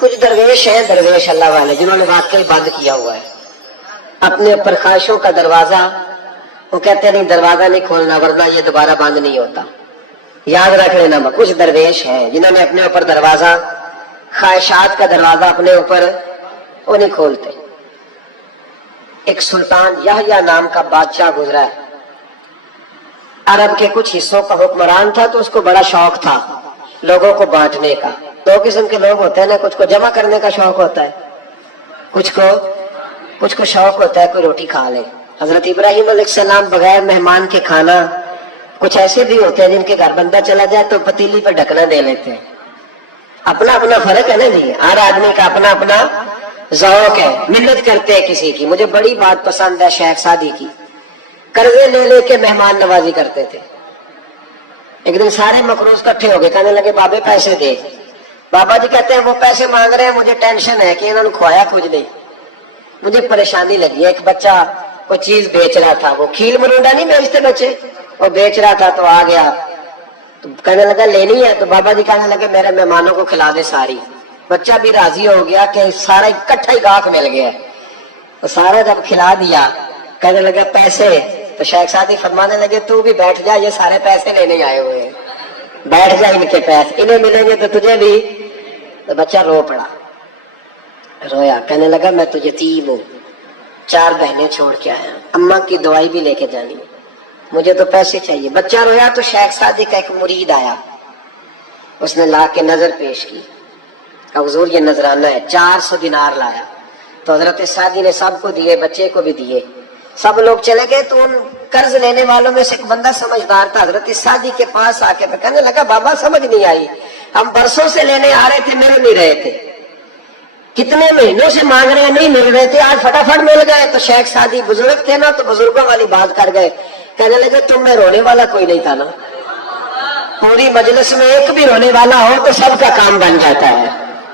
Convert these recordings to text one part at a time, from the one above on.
کچھ درویش ہیں، درویش اللہ والے، جنہوں نے واقعی بند کیا ہوا ہے اپنے اوپر خواہشوں کا دروازہ. وہ کہتے ہیں نہیں دروازہ نہیں کھولنا ورنہ یہ دوبارہ بند نہیں ہوتا. یاد رکھ لینا، کچھ درویش ہیں جنہوں نے اپنے اوپر دروازہ، خواہشات کا دروازہ اپنے اوپر وہ نہیں کھولتے. ایک سلطان یحییٰ نام کا بادشاہ گزرا ہے، عرب کے کچھ حصوں کا حکمران تھا، تو اس کو بڑا شوق تھا لوگوں کو بانٹنے کا. دو قسم کے لوگ ہوتے ہیں نا، کچھ کو جمع کرنے کا شوق ہوتا ہے، کچھ کو شوق ہوتا ہے کوئی روٹی کھا لے. حضرت ابراہیم علیہ السلام بغیر مہمان کے کھانا، کچھ ایسے بھی ہوتے ہیں جن کے گھر بندہ چلا جائے تو پتیلی پر ڈھکنا دے لیتے ہیں. اپنا اپنا فرق ہے نا جی، ہر آدمی کا اپنا اپنا ذوق ہے. منت کرتے ہیں کسی کی. مجھے بڑی بات پسند ہے شیخ سعدی کی، قرضے لے لے کے مہمان نوازی کرتے تھے. ایک دن سارے مقروض کٹھے ہو گئے، کہنے لگے بابے پیسے دے. بابا جی کہتے ہیں وہ پیسے مانگ رہے ہیں، مجھے ٹینشن ہے کہ انہوں نے کھوایا کچھ نہیں، مجھے پریشانی لگی ہے. ایک بچہ کوئی چیز بیچ رہا تھا، وہ کھیل مرونڈا نہیں بیچتے بچے، وہ بیچ رہا تھا تو آ گیا، تو کہنے لگا لینی ہے. تو بابا جی کہنے لگے میرے مہمانوں کو کھلا دے ساری. بچہ بھی راضی ہو گیا کہ سارا اکٹھا ہی گاہک مل گیا. تو سارا جب کھلا دیا کہنے لگا پیسے. تو شیخ سعدی فرمانے لگے تو بھی بیٹھ جا، یہ سارے پیسے لینے آئے ہوئے ہیں، بیٹھ جا، ان کے پیسے انہیں ملیں گے تو تجھے بھی. تو بچہ رو پڑا، رویا، کہنے لگا میں تو یتیم ہوں، 4 بہنیں چھوڑ کے آیا، اماں کی دوائی بھی لے کے جانی، مجھے تو پیسے چاہیے. بچہ رویا تو شیخ سعدی کا ایک مرید آیا، اس نے لا کے نظر پیش کی، کہ حضور یہ نذرانہ ہے. 400 دینار لایا. تو حضرت سعدی نے سب کو دیے، بچے کو بھی دیے. سب لوگ چلے گئے تو ان قرض لینے والوں میں سے ایک بندہ سمجھدار تھا، حضرت سعدی کے پاس آ کے کہنے لگا بابا سمجھ نہیں آئی، ہم برسوں سے لینے آ رہے تھے مل نہیں رہے تھے، کتنے مہینوں سے مانگ رہے ہیں نہیں مل رہے تھے، آج فٹافٹ مل گئے. تو شیخ سعدی بزرگ تھے نا، تو بزرگوں والی بات کر گئے، کہنے لگے تم میں رونے والا کوئی نہیں تھا نا، پوری مجلس میں ایک بھی رونے والا ہو تو سب کا کام بن جاتا ہے.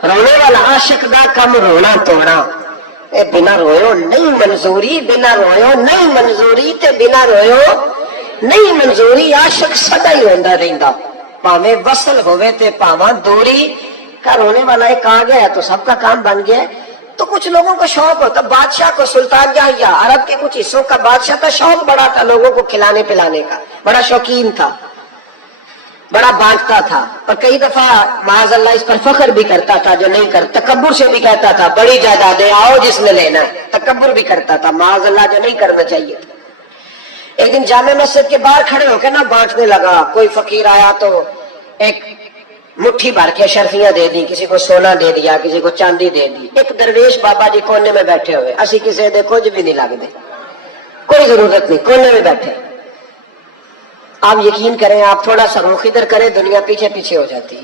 رونے والا عاشق دا کم رونا توڑا، اے بنا رویو نہیں منظوری، بنا رویو نہیں منظوری تے بنا رویو نہیں منظوری. عاشق سدا ہی روندا رہندا، پاویں وصل ہوئے تے پاواں دوری. کا رونے والا ایک آ گیا تو سب کا کام بن گیا. تو کچھ لوگوں کو شوق ہوتا، بادشاہ کو، سلطان یحییٰ عرب کے کچھ حصوں کا بادشاہ تھا، شوق بڑا تھا لوگوں کو کھلانے پلانے کا، بڑا شوقین تھا، بڑا بانٹتا تھا. اور کئی دفعہ معاذ اللہ اس پر فخر بھی کرتا تھا جو نہیں کرتا، تکبر سے بھی کہتا تھا بڑی جائیدادیں آؤ جس نے لینا ہے، تکبر بھی کرتا تھا معاذ اللہ جو نہیں کرنا چاہیے تھا. ایک دن جامع مسجد کے باہر کھڑے ہو کے نا بانٹنے لگا. کوئی فقیر آیا تو ایک مٹھی بھر کے شرفیاں دے دی، کسی کو سونا دے دیا، کسی کو چاندی دے دی. ایک درویش بابا جی کونے میں بیٹھے ہوئے، اسی کسی دے کچھ بھی نہیں لگتے، کوئی ضرورت نہیں، کونے میں بیٹھے. آپ یقین کریں، آپ تھوڑا سا رخ ادھر کریں، دنیا پیچھے پیچھے ہو جاتی ہے.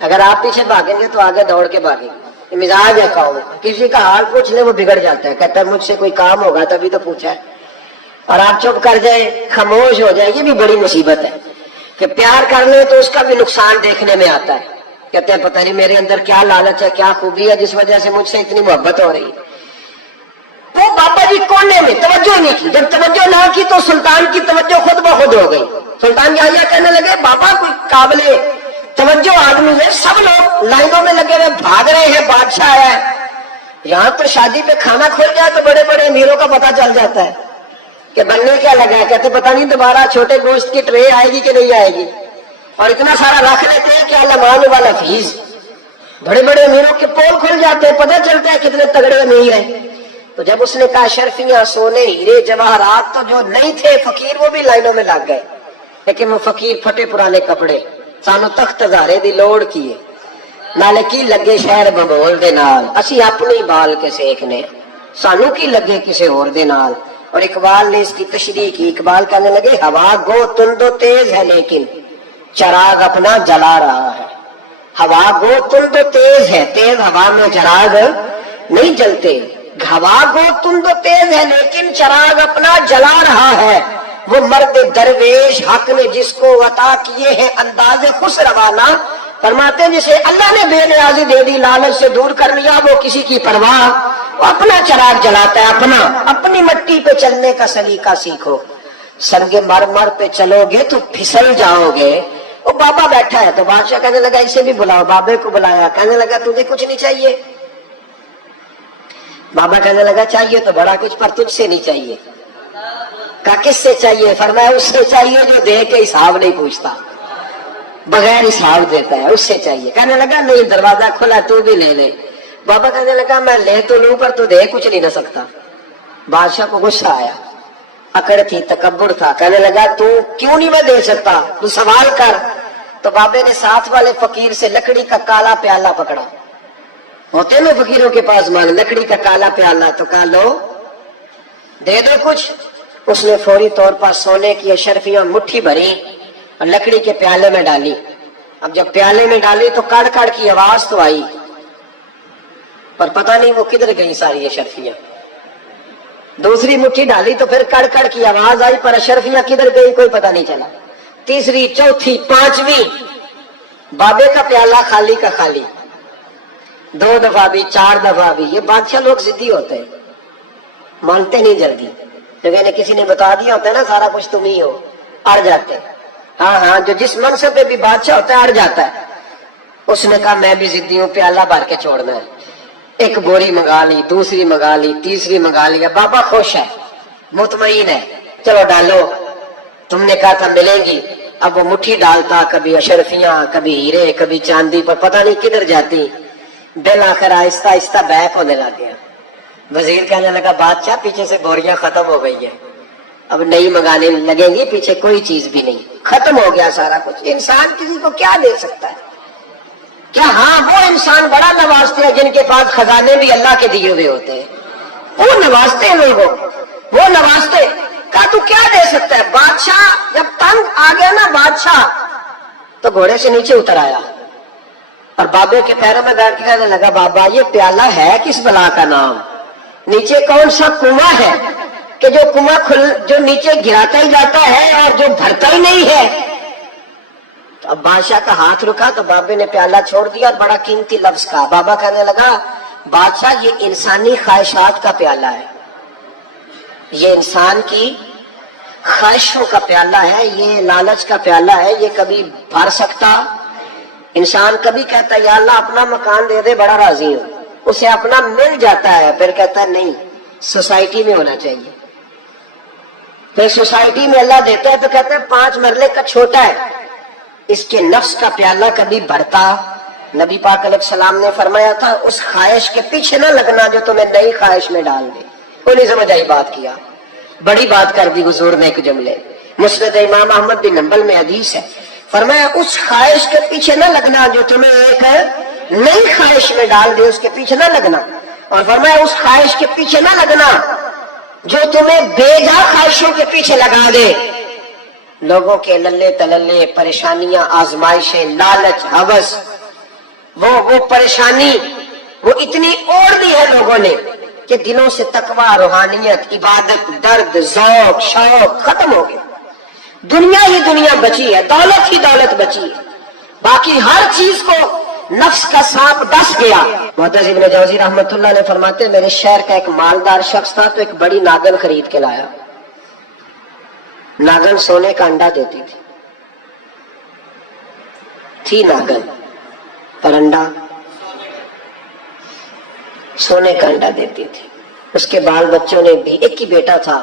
اگر آپ پیچھے بھاگیں گے تو آگے دوڑ کے بھاگیں گے. مزاج ہے قوم، کسی کا حال پوچھ لے وہ بگڑ جاتا ہے، کہتا ہے مجھ سے کوئی کام ہوگا تبھی تو پوچھا ہے. اور آپ چپ کر جائیں، خاموش ہو جائیں، یہ بھی بڑی مصیبت ہے. کہ پیار کر لیں تو اس کا بھی نقصان دیکھنے میں آتا ہے. کہتے ہیں پتہ نہیں میرے اندر کیا لالچ ہے، کیا خوبی ہے جس وجہ سے مجھ سے اتنی محبت ہو رہی ہے. وہ بابا جی کونے میں توجہ نہیں کی. جب توجہ نہ کی تو سلطان کی توجہ خود بخود ہو گئی. سلطان یحییٰ کہنے لگے بابا کوئی قابل توجہ آدمی ہے، سب لوگ لائنوں میں لگے ہوئے بھاگ رہے ہیں، بادشاہ ہے. یہاں پر شادی پہ کھانا کھل جائے تو بڑے بڑے امیروں کا پتہ چل جاتا ہے کہ بننے کیا لگا ہے. کہتے پتہ نہیں دوبارہ چھوٹے گوشت کی ٹرے آئے گی کہ نہیں آئے گی. اور اتنا سارا رکھ لیتے ہیں کہ علمان والا فیس. بڑے بڑے امیروں کے پول کھل جاتے ہیں، پتہ چلتا ہے کتنے تگڑے امیر ہیں. تو جب اس نے کہا شرفیاں، سونے، ہیرے، جواہرات، تو جو نہیں تھے فقیر وہ بھی لائنوں میں لگ گئے. لیکن وہ فقیر پھٹے پرانے کپڑے، سانو تخت ہزارے دی لوڑ کیے، نالے کی لگے شہر ببول دے نال، اسی اپنی بال کے سیکھنے، سانو کی لگے کسے اور دے نال. اور اقبال نے اس کی تشریح کی. اقبال کہنے لگے ہوا گو تند و تیز ہے لیکن چراغ اپنا جلا رہا ہے. ہوا گو تند و تیز ہے، تیز ہوا میں چراغ نہیں جلتے. ہوا گو تند و تیز ہے لیکن چراغ اپنا جلا رہا ہے. وہ مرد درویش حق نے جس کو عطا کیے ہیں انداز خوش روانہ، فرماتے ہیں جسے اللہ نے بے نیازی دے دی، لالچ سے دور کر لیا، وہ کسی کی پرواہ، وہ اپنا چراغ جلاتا ہے. اپنی مٹی پہ چلنے کا سلیقہ سیکھو. سنگ مرمر پہ چلو گے تو پھسل جاؤ گے، وہ بابا بیٹھا ہے تو بادشاہ کہنے لگا اسے بھی بلاؤ. بابے کو بلایا, کہنے لگا تجھے کچھ نہیں چاہیے؟ بابا کہنے لگا چاہیے تو بڑا کچھ, پر تجھ سے نہیں چاہیے. کہا کس سے چاہیے؟ فرمایا اس سے چاہیے جو دے کے حساب نہیں پوچھتا, بغیر حساب دیتا ہے, اس سے چاہیے. کہنے لگا نہیں, دروازہ کھلا, تو بھی لے لے. بابا کہنے لگا میں لے تو لوں پر تو دے کچھ نہیں نہ سکتا. بادشاہ کو غصہ آیا, اکڑ تھی, تکبر تھا. کہنے لگا تو کیوں نہیں میں دے سکتا, تو سوال کر. تو بابے نے ساتھ والے فقیر سے لکڑی کا کالا پیالہ پکڑا, ہوتے نا فقیروں کے پاس مانگ, لکڑی کا کالا پیالہ, تو کہا لو دے دو کچھ. اس نے فوری طور پر سونے کی اشرفیاں مٹھی بھری اور لکڑی کے پیالے میں ڈالی. اب جب پیالے میں ڈالی تو کڑ کڑ کی آواز تو آئی, پر پتہ نہیں وہ کدھر گئی ساری اشرفیاں. دوسری مٹھی ڈالی تو پھر کڑ کڑ کی آواز آئی, پر اشرفیاں کدھر گئی کوئی پتہ نہیں چلا. تیسری, چوتھی, پانچویں, بابے کا پیالہ خالی کا خالی. 2 دفعہ بھی, 4 دفعہ بھی. یہ بادشاہ لوگ ضدی ہوتے ہیں, مانتے نہیں جلدی. لیکن کسی نے بتا دیا ہوتا ہے نا سارا کچھ تم ہی ہو, اڑ جاتے. ہاں, جو جس منصب پہ بھی بادشاہ ہوتا ہے اڑ جاتا ہے. اس نے کہا میں بھی ضدی ہوں, پیالہ بھر کے چھوڑنا ہے. ایک بوری منگا لی, دوسری منگا لی, تیسری منگا لیا. بابا خوش ہے, مطمئن ہے, چلو ڈالو, تم نے کہا تھا ملیں گی. اب وہ مٹھی ڈالتا, کبھی اشرفیاں, کبھی ہیرے, کبھی چاندی, پر پتہ نہیں کدھر جاتی. دل آخر آہستہ آہستہ بیک ہونے لگ گیا. وزیر کہنے لگا بادشاہ پیچھے سے بوریاں ختم ہو گئی ہے, اب نئی منگانے لگیں گی, پیچھے کوئی چیز بھی نہیں, ختم ہو گیا سارا کچھ. انسان کسی کو کیا دے سکتا ہے؟ کیا ہاں وہ انسان بڑا نوازتے ہیں جن کے پاس خزانے بھی اللہ کے دیے ہوئے ہوتے ہیں, وہ نوازتے ہیں لوگوں, وہ نوازتے. کہا تو کیا دے سکتا ہے؟ بادشاہ جب تنگ آ گیا نا بادشاہ, تو گھوڑے سے نیچے اتر آیا اور بابے کے پیروں میں بیٹھ کے کہنے لگا بابا یہ پیالہ ہے کس بلا کا نام؟ نیچے کون سا کنواں ہے کہ جو کنواں جو نیچے گراتا ہی جاتا ہے اور جو بھرتا ہی نہیں ہے؟ تو اب بادشاہ کا ہاتھ رکا تو بابے نے پیالہ چھوڑ دیا اور بڑا قیمتی لفظ کہا. بابا کہنے لگا بادشاہ یہ انسانی خواہشات کا پیالہ ہے, یہ انسان کی خواہشوں کا پیالہ ہے, یہ لالچ کا پیالہ ہے, یہ کبھی بھر سکتا. انسان کبھی کہتا ہے یا اللہ اپنا مکان دے دے بڑا راضی ہوں, اسے اپنا مل جاتا ہے, پھر کہتا ہے نہیں سوسائٹی میں ہونا چاہیے. پھر سوسائٹی میں اللہ دیتا ہے تو کہتا ہے 5 مرلے کا چھوٹا ہے, اس کے نفس کا پیالہ کبھی بھرتا. نبی پاک علیہ السلام نے فرمایا تھا اس خواہش کے پیچھے نہ لگنا جو تمہیں نئی خواہش میں ڈال دے. کوئی نہیں سمجھ آئی بات کیا, بڑی بات کر دی حضور نے ایک جملے. مسند امام احمد بن حنبل میں حدیث ہے, فرمایا اس خواہش کے پیچھے نہ لگنا جو تمہیں ایک نئی خواہش میں ڈال دے, اس کے پیچھے نہ لگنا. اور فرمایا اس خواہش کے پیچھے نہ لگنا جو تمہیں بے جا خواہشوں کے پیچھے لگا دے. لوگوں کے للے تللے, پریشانیاں, آزمائشیں, لالچ, ہوس, وہ پریشانی وہ اتنی اوڑھ دی ہے لوگوں نے کہ دلوں سے تقوی, روحانیت, عبادت, درد, ذوق, شوق ختم ہو گئے. دنیا ہی دنیا بچی ہے, دولت ہی دولت بچی ہے, باقی ہر چیز کو نفس کا سانپ ڈس گیا. معتز ابن جوزی رحمۃ اللہ علیہ فرماتے میرے شہر کا ایک مالدار شخص تھا تو ایک بڑی ناگن خرید کے لایا. ناگن سونے کا انڈا دیتی تھی ناگن, پر انڈا سونے کا انڈا دیتی تھی. اس کے بال بچوں نے بھی, ایک ہی بیٹا تھا,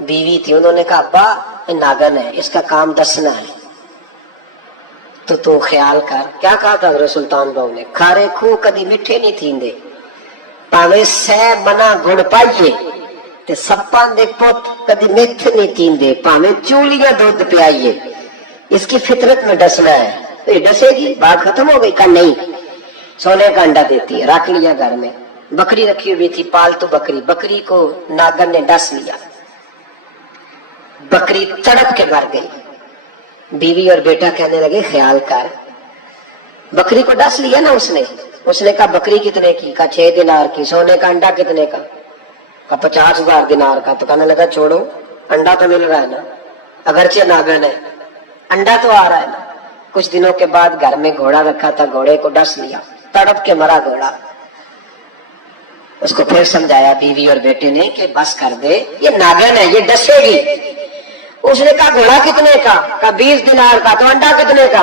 بیوی تھی, انہوں نے کہا ابا یہ ناگن ہے, اس کا کام دسنا ہے, تو خیال کر. کیا کہا تھا حضرت سلطان بہو نے, کھارے کھو کدی میٹھے نہیں تھیندے, پاوے سہ منا گڑ پائیے تے سپاں دے پت کدی میٹھے نہیں تھیندے, پاوے چولیاں دودھ پیائیے, اس کی فطرت میں ڈسنا ہے. تو یہ ڈسے گی, بات ختم ہو گئی. کہا نہیں, سونے کا انڈا دیتی ہے. رکھ لیا گھر میں, بکری رکھی ہوئی تھی, پالتو بکری. بکری کو ناگن نے ڈس لیا, بکری تڑپ کے مر گئی. بیوی اور بیٹا کہنے لگے خیال کر, بکری کو ڈس لیا نا اس نے کہا بکری کتنے کی؟ کہا 6 دینار کی. سونے کا انڈا کتنے کا؟ کہا 50,000 دینار کا. تو کہنے لگا چھوڑو, انڈا تو مل رہا ہے نا, اگرچہ ناگن ہے, انڈا تو آ رہا ہے نا. کچھ دنوں کے بعد گھر میں گھوڑا رکھا تھا, گھوڑے کو ڈس لیا, تڑپ کے مرا گھوڑا. اس کو پھر سمجھایا بیوی اور بیٹے نے کہ بس کر دے, یہ ناگن ہے, یہ ڈسے گی. اس نے کہا گھوڑا کتنے کا؟ کہا 20 دینار کا. تو انڈا کتنے کا؟